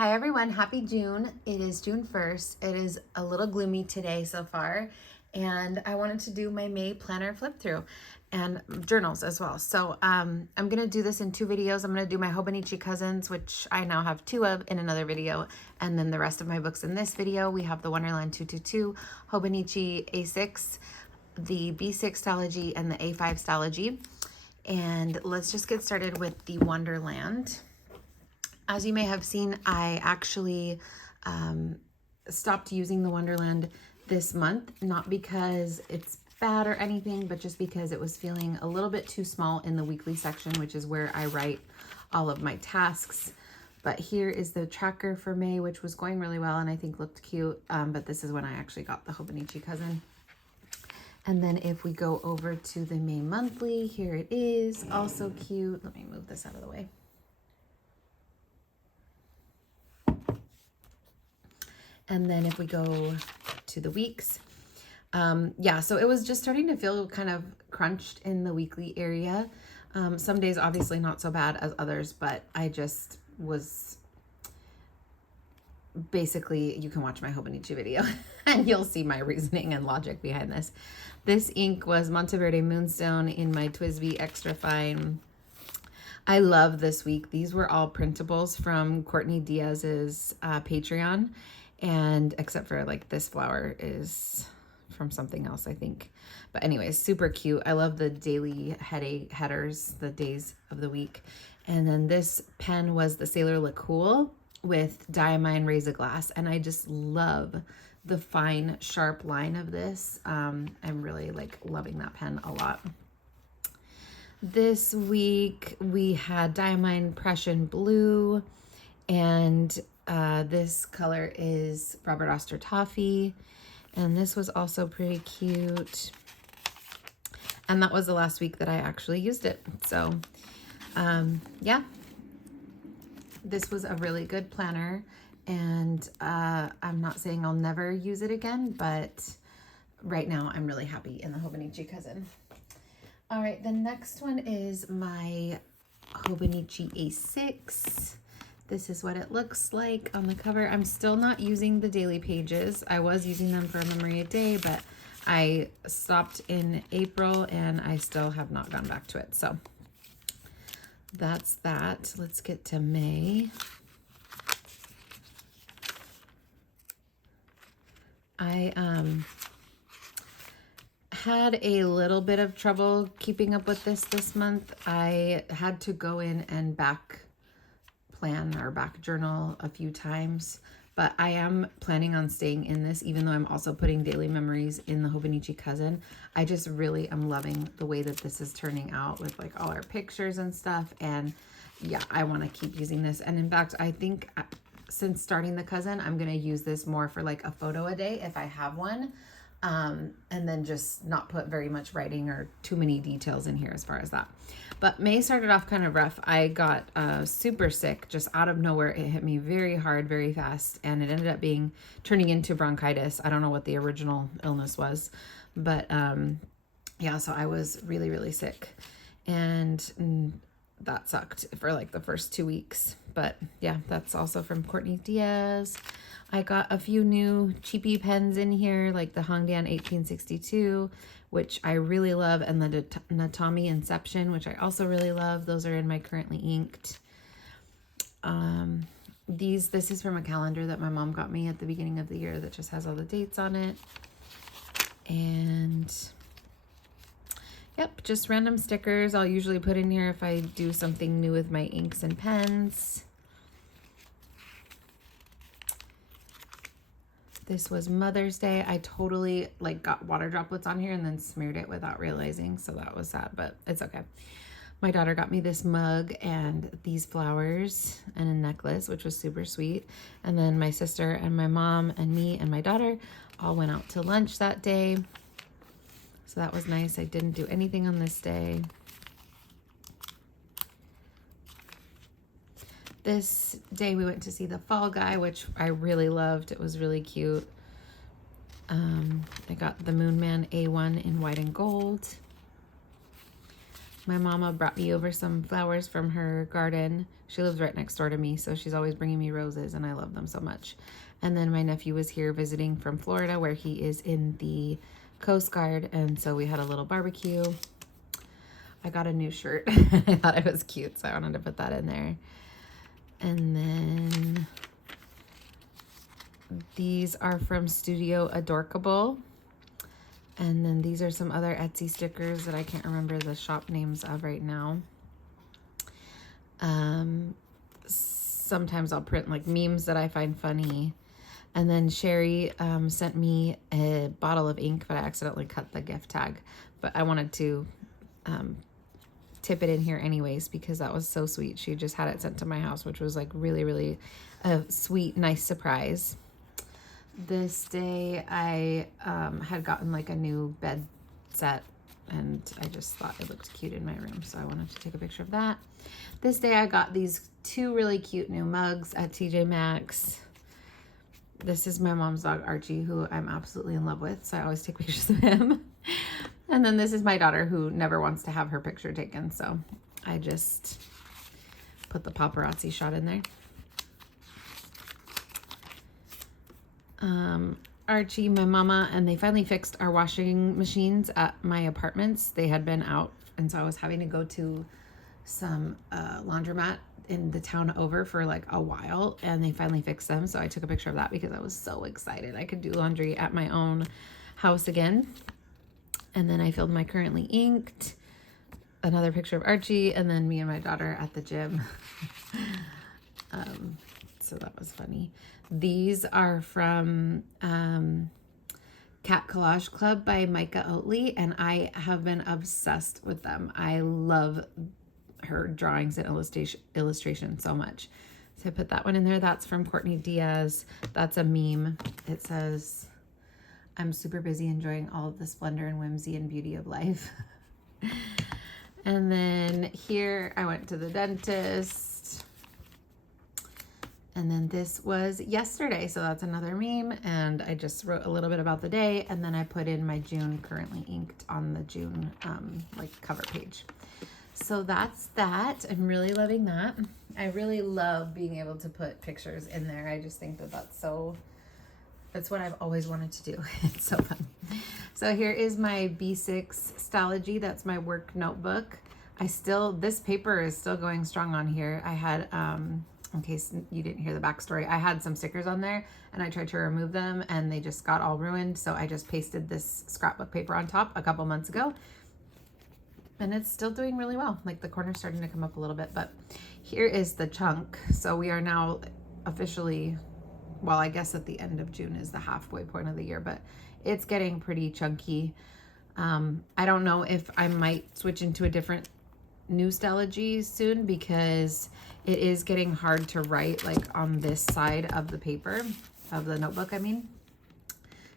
Hi everyone, happy June. It is June 1st. It is a little gloomy today so far, and I wanted to do my May planner flip through and journals as well. So I'm gonna do this in two videos. I'm gonna do my Hobonichi Cousins, which I now have two of, in another video, and then the rest of my books in this video. We have the Wonderland 222, Hobonichi A6, the B6 Stalogy, and the A5 Stalogy. And let's just get started with the Wonderland. As you may have seen, I actually stopped using the Wonderland this month, not because it's bad or anything, but just because it was feeling a little bit too small in the weekly section, which is where I write all of my tasks. But here is the tracker for May, which was going really well and I think looked cute. But this is when I actually got the Hobonichi Cousin. And then if we go over to the May monthly, here it is, also cute. Let me move this out of the way. And then if we go to the weeks, yeah, so it was just starting to feel kind of crunched in the weekly area. Some days obviously not so bad as others, but I just was basically, you can watch my Hobonichi video and you'll see my reasoning and logic behind this. This ink was Monteverde Moonstone in my TWSBI Extra Fine. I love this week. These were all printables from Courtney Diaz's Patreon. And except for like this flower is from something else, I think. But anyways, super cute. I love the daily headers, the days of the week. And then this pen was the Sailor LaCool with Diamine Raise a Glass. And I just love the fine, sharp line of this. I'm really like loving that pen a lot. This week we had Diamine Prussian Blue, and this color is Robert Oster Toffee, and this was also pretty cute. And that was the last week that I actually used it. So yeah, this was a really good planner, and I'm not saying I'll never use it again, but right now I'm really happy in the Hobonichi Cousin. All right, the next one is my Hobonichi A6. This is what it looks like on the cover. I'm still not using the daily pages. I was using them for a memory a day, but I stopped in April and I still have not gone back to it. So that's that. Let's get to May. I had a little bit of trouble keeping up with this month. I had to go in and back plan or back journal a few times, but I am planning on staying in this, even though I'm also putting daily memories in the Hobonichi Cousin. I just really am loving the way that this is turning out with like all our pictures and stuff. And yeah, I want to keep using this. And in fact, I think since starting the Cousin, I'm going to use this more for like a photo a day if I have one. And then just not put very much writing or too many details in here as far as that. But May started off kind of rough. I got super sick just out of nowhere. It hit me very hard, very fast, and it ended up turning into bronchitis. I don't know what the original illness was, but yeah, so I was really, really sick, and that sucked for like the first 2 weeks. But yeah, that's also from Courtney Diaz. I got a few new cheapy pens in here, like the Hongdian 1862, which I really love, and the Natami Inception, which I also really love. Those are in my currently inked. This is from a calendar that my mom got me at the beginning of the year that just has all the dates on it. And yep, just random stickers I'll usually put in here if I do something new with my inks and pens. This was Mother's Day. I totally like got water droplets on here and then smeared it without realizing. So that was sad, but it's okay. My daughter got me this mug and these flowers and a necklace, which was super sweet. And then my sister and my mom and me and my daughter all went out to lunch that day. So that was nice. I didn't do anything on this day. This day we went to see The Fall Guy, which I really loved. It was really cute. I got the Moon Man A1 in white and gold. My mama brought me over some flowers from her garden. She lives right next door to me, so she's always bringing me roses, and I love them so much. And then my nephew was here visiting from Florida, where he is in the Coast Guard, and so we had a little barbecue. I got a new shirt. I thought it was cute, so I wanted to put that in there. And then these are from Studio Adorkable. And then these are some other Etsy stickers that I can't remember the shop names of right now. Sometimes I'll print like memes that I find funny. And then Sherry sent me a bottle of ink, but I accidentally cut the gift tag. But I wanted to tip it in here anyways because that was so sweet. She just had it sent to my house, which was like really, really a sweet, nice surprise. This day I had gotten like a new bed set and I just thought it looked cute in my room, so I wanted to take a picture of that. This day I got these two really cute new mugs at TJ Maxx. This is my mom's dog Archie, who I'm absolutely in love with, so I always take pictures of him. And then this is my daughter, who never wants to have her picture taken, so I just put the paparazzi shot in there. Archie, my mama, and they finally fixed our washing machines at my apartments. They had been out, and so I was having to go to some laundromat in the town over for like a while, and they finally fixed them. So I took a picture of that because I was so excited I could do laundry at my own house again. And then I filled my currently inked, another picture of Archie, and then me and my daughter at the gym. So that was funny. These are from Cat Collage Club by Micah Oatley, and I have been obsessed with them. I love her drawings and illustration so much. So I put that one in there. That's from Courtney Diaz. That's a meme. It says, "I'm super busy enjoying all of the splendor and whimsy and beauty of life." And then here I went to the dentist. And then this was yesterday, so that's another meme, and I just wrote a little bit about the day, and then I put in my June currently inked on the June like cover page. So that's that. I'm really loving that. I really love being able to put pictures in there. I just think that that's what I've always wanted to do. It's so fun. So here is my B6 Stalogy. That's my work notebook. This paper is still going strong on here. I had, in case you didn't hear the backstory, I had some stickers on there and I tried to remove them and they just got all ruined. So I just pasted this scrapbook paper on top a couple months ago. And it's still doing really well. Like the corner's starting to come up a little bit, but here is the chunk. So we are now officially, well, I guess at the end of June is the halfway point of the year, but it's getting pretty chunky. I don't know if I might switch into a different new Stalogy soon because it is getting hard to write like on this side of the paper, of the notebook, I mean,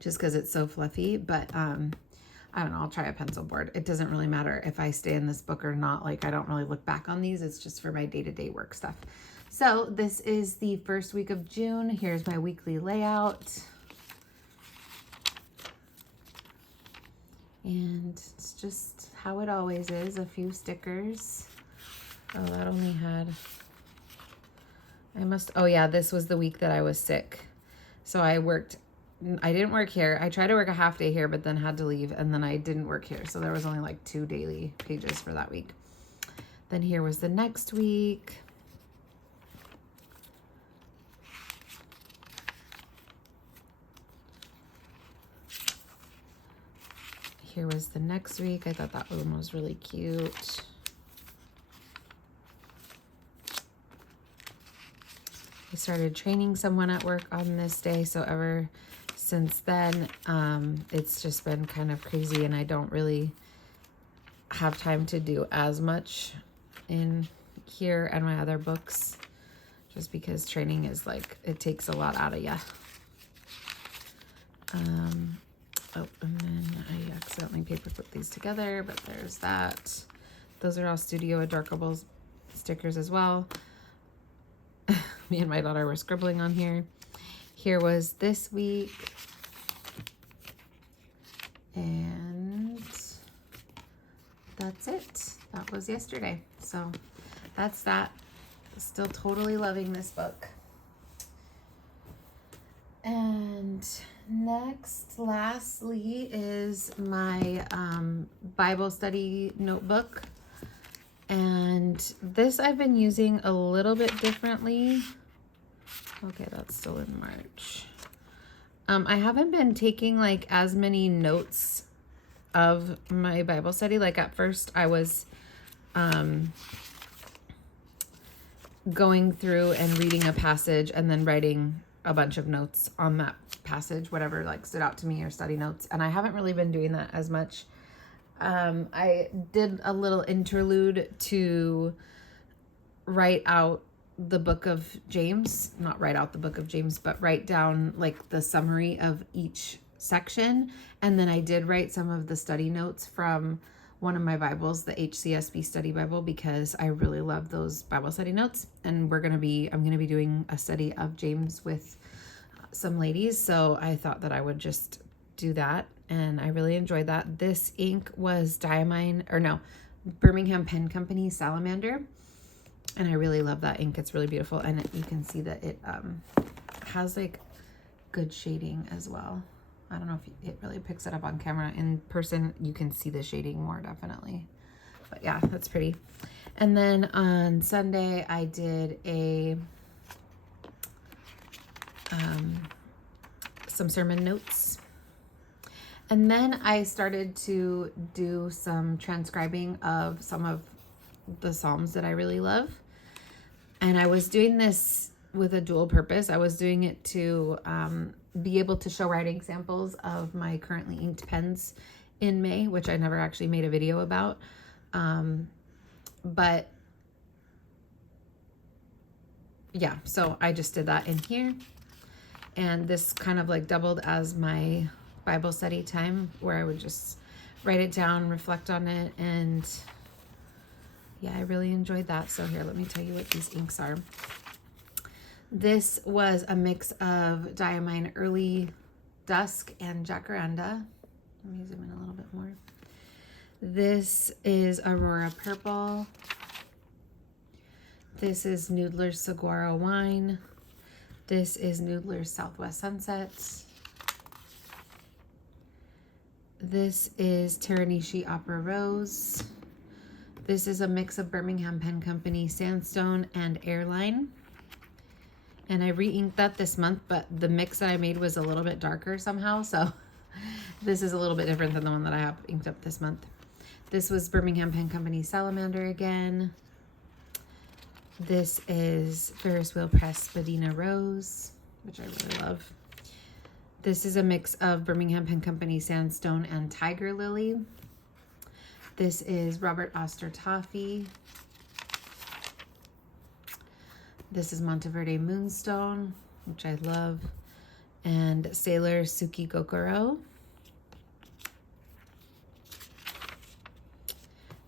just because it's so fluffy. But I don't know, I'll try a pencil board. It doesn't really matter if I stay in this book or not. Like I don't really look back on these. It's just for my day-to-day work stuff. So this is the first week of June. Here's my weekly layout. And it's just how it always is, a few stickers. Oh, that only had, oh yeah, this was the week that I was sick. So I didn't work here. I tried to work a half day here, but then had to leave, and then I didn't work here. So there was only like 2 daily pages for that week. Then here was the next week. Here was the next week. I thought that one was really cute. I started training someone at work on this day, so ever since then, it's just been kind of crazy, and I don't really have time to do as much in here and my other books, just because training is like, it takes a lot out of you. Oh, and then I accidentally paper clipped these together, but there's that. Those are all Studio Adorkable stickers as well. Me and my daughter were scribbling on here. Here was this week. And that's it. That was yesterday. So that's that. Still totally loving this book. And lastly is my Bible study notebook. And this I've been using a little bit differently. Okay, that's still in March. I haven't been taking like as many notes of my Bible study. Like at first I was going through and reading a passage and then writing a bunch of notes on that passage, whatever like stood out to me, or study notes. And I haven't really been doing that as much. I did a little interlude to write out the book of James, not write out the book of James, but write down like the summary of each section. And then I did write some of the study notes from one of my Bibles, the HCSB study Bible, because I really love those Bible study notes. And I'm going to be doing a study of James with some ladies. So I thought that I would just do that. And I really enjoyed that. This ink was Birmingham Pen Company Salamander. And I really love that ink. It's really beautiful. And you can see that it has like good shading as well. I don't know if it really picks it up on camera. In person, you can see the shading more definitely. But yeah, that's pretty. And then on Sunday, I did some sermon notes. And then I started to do some transcribing of some of the Psalms that I really love. And I was doing this with a dual purpose. I was doing it to be able to show writing samples of my currently inked pens in May, which I never actually made a video about. But yeah, so I just did that in here. And this kind of like doubled as my Bible study time, where I would just write it down, reflect on it, and yeah, I really enjoyed that. So here, let me tell you what these inks are. This was a mix of Diamine Early Dusk and Jacaranda. Let me zoom in a little bit more. This is Aurora Purple. This is Noodler's Saguaro Wine. This is Noodler's Southwest Sunset. This is Teranishi Opera Rose. This is a mix of Birmingham Pen Company Sandstone and Airline. And I re-inked that this month, but the mix that I made was a little bit darker somehow. So this is a little bit different than the one that I have inked up this month. This was Birmingham Pen Company Salamander again. This is Ferris Wheel Press Spadina Rose, which I really love. This is a mix of Birmingham Pen Company Sandstone and Tiger Lily. This is Robert Oster Toffee. This is Monteverde Moonstone, which I love, and Sailor Suki Gokoro.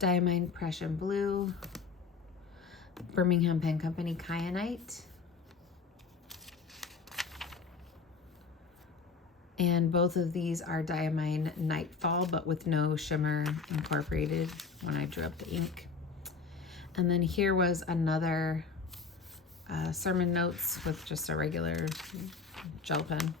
Diamine Prussian Blue. Birmingham Pen Company Kyanite. And both of these are Diamine Nightfall, but with no shimmer incorporated when I drew up the ink. And then here was another sermon notes with just a regular gel pen.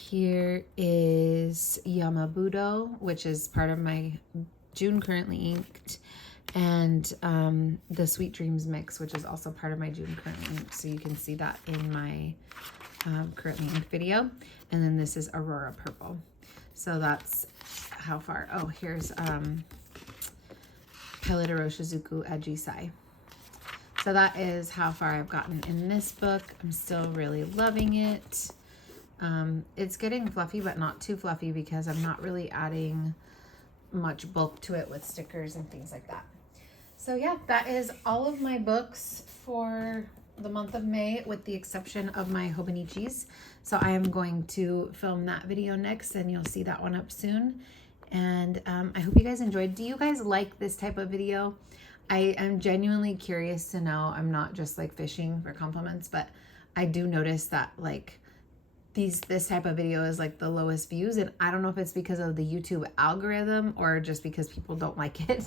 Here is Yamabudo, which is part of my June currently inked, and the Sweet Dreams mix, which is also part of my June currently inked. So you can see that in my currently inked video. And then this is Aurora Purple. So that's how far. Oh, here's Pelletero Shizuku Ajisai. So that is how far I've gotten in this book. I'm still really loving it. It's getting fluffy, but not too fluffy, because I'm not really adding much bulk to it with stickers and things like that. So yeah, that is all of my books for the month of May, with the exception of my Hobonichis. So I am going to film that video next, and you'll see that one up soon. And I hope you guys enjoyed. Do you guys like this type of video? I am genuinely curious to know. I'm not just like fishing for compliments, but I do notice that like this type of video is like the lowest views, and I don't know if it's because of the YouTube algorithm or just because people don't like it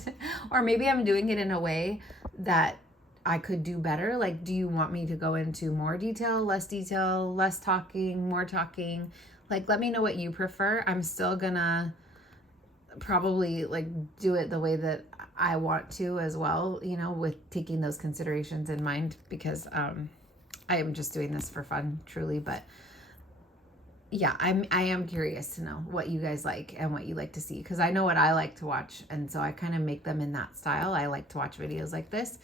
or maybe I'm doing it in a way that I could do better. Like, do you want me to go into more detail, less talking, more talking? Like, let me know what you prefer. I'm still gonna probably like do it the way that I want to as well, you know, with taking those considerations in mind, because I am just doing this for fun, truly. But yeah, I am curious to know what you guys like and what you like to see, because I know what I like to watch, and so I kind of make them in that style. I like to watch videos like this,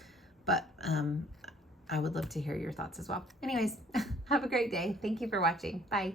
but I would love to hear your thoughts as well. Anyways, have a great day. Thank you for watching. Bye.